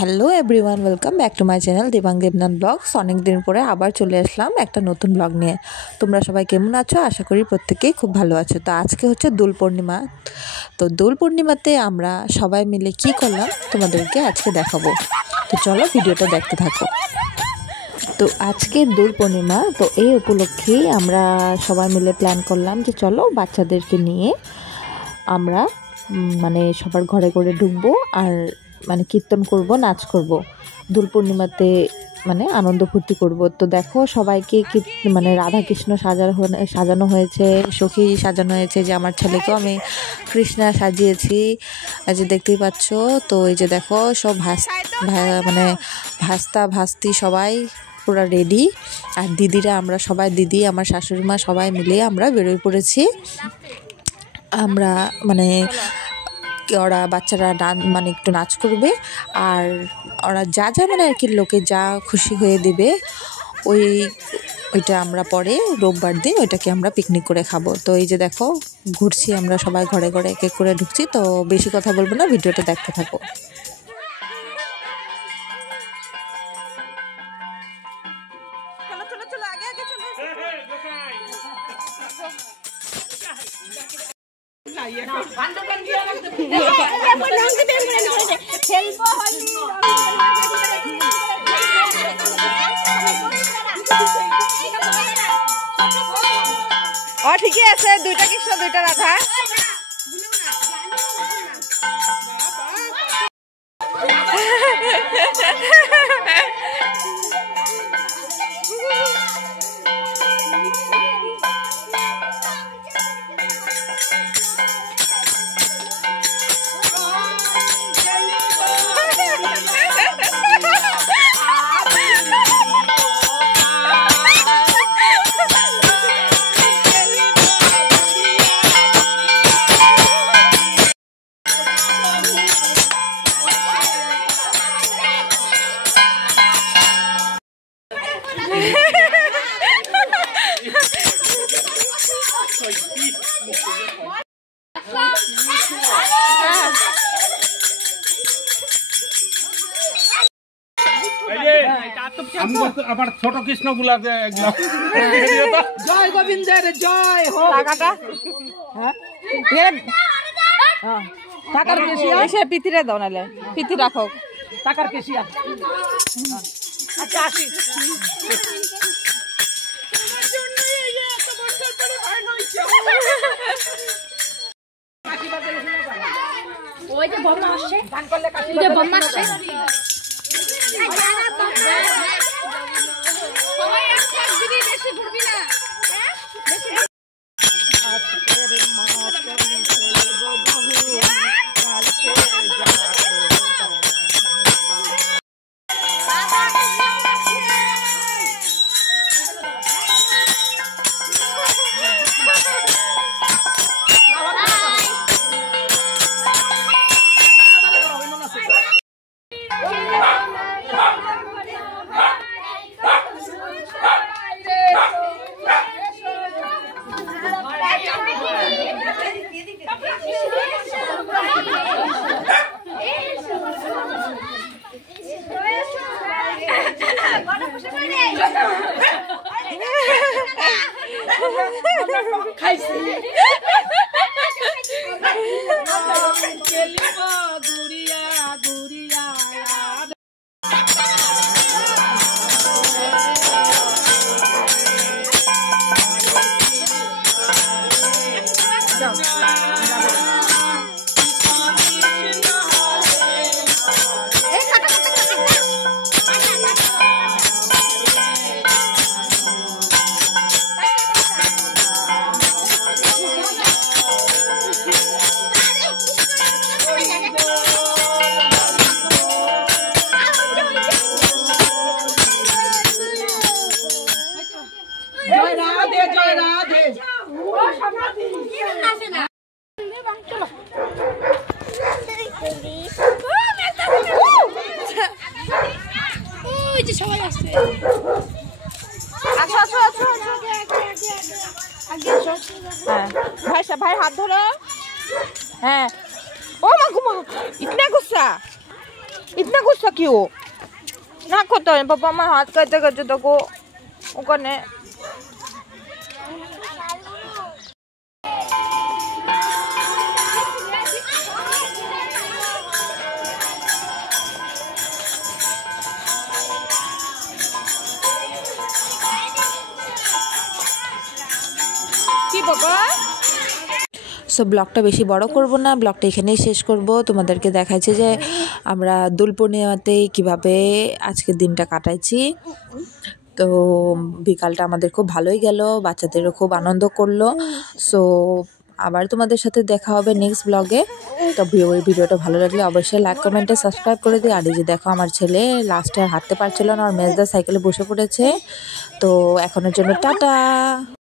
Hello everyone, welcome back to my channel Debang Debnath vlogs. অনেক দিন পরে আবার চলে আসলাম একটা নতুন ব্লগ নিয়ে। তোমরা সবাই কেমন আছো? আশা করি প্রত্যেকেই খুব ভালো আছো। তো আজকে হচ্ছে দোল পূর্ণিমা। তো দোল পূর্ণিমাতে আমরা সবাই মিলে কি করলাম তোমাদেরকে আজকে দেখাবো। তো চলো ভিডিওটা দেখতে থাকো। তো আজকে দোল পূর্ণিমা, তো এই উপলক্ষেই আমরা সবাই মিলে প্ল্যান করলাম যে চলো বাচ্চাদেরকে নিয়ে আমরা সবার ঘরে ঘরে ঢুকবো আর কীর্তন করব, নাচ করব, দোল পূর্ণিমাতে আনন্দ ফুর্তি করব। তো দেখো সবাইকে রাধা কৃষ্ণ সাজানো হয়েছে, সখী সাজানো হয়েছে। যে আমার ছেলেকেও আমি কৃষ্ণা সাজিয়েছি, যে দেখতেই পাচ্ছ। তো এই যে দেখো সব ভাস্তা ভাস্তি সবাই পুরো রেডি। আর দিদিরা, আমরা সবাই, দিদি, আমার শাশুড়ি মা সবাই মিলে আমরা বেরোয় পড়েছি। আমরা ওরা বাচ্চারা একটু নাচ করবে, আর ওরা যা যা আর কি লোকে যা খুশি হয়ে দেবে ওইটা আমরা পরে রোববার দিন ওইটাকে আমরা পিকনিক করে খাবো। তো এই যে দেখো ঘুরছি, আমরা সবাই ঘরে ঘরে এক এক করে ঢুকছি। তো বেশি কথা বলবো না, ভিডিওটা দেখতে থাকো। ঠিকই আছে, দুইটা কৃষ্ণ দুইটা রাধা। আবার ছোট কৃষ্ণ গুলা জয় গোবিন্দের জয় হো। টাকার কেশিয়া এসে পিতিরে দাও, নালে পিতি রাখো। টাকার কেশিয়া। আচ্ছা আসি। ওই যে বম্মা আসছে, গান করলে কাশি, ওই যে বম্মা আসছে। সবাই আসছে, দিদি বেশি ঘুরবি না। বেশি সবাই আসছে। ভাই ভাই হাত ধরো। হ্যাঁ, ও মা ঘুমা, ইতনা গুসা। इतना गुस्सा क्यों ना खोता है पापा मैं हाथ कहते कहते देखो ওখানে কি বাবা সো ব্লগটা বেশি বড় করব না, ব্লগটা এখানেই শেষ করব। তোমাদেরকে দেখাচ্ছি যে আমরা দোল পূর্ণিমাতে কীভাবে আজকের দিনটা কাটাইছি। তো বিকালটা আমাদের খুব ভালোই গেল, বাচ্চাদেরও খুব আনন্দ করলো। সো আবার তোমাদের সাথে দেখা হবে নেক্সট ব্লগে। তো ভিডিওটা ভালো লাগলে অবশ্যই লাইক কমেন্টে সাবস্ক্রাইব করে দিই। আর এই যে দেখো আমার ছেলে লাস্টে আর হাঁটতে পারছিল না, আর মেজদা সাইকেলে বসে পড়েছে। তো এখনের জন্য টাটা।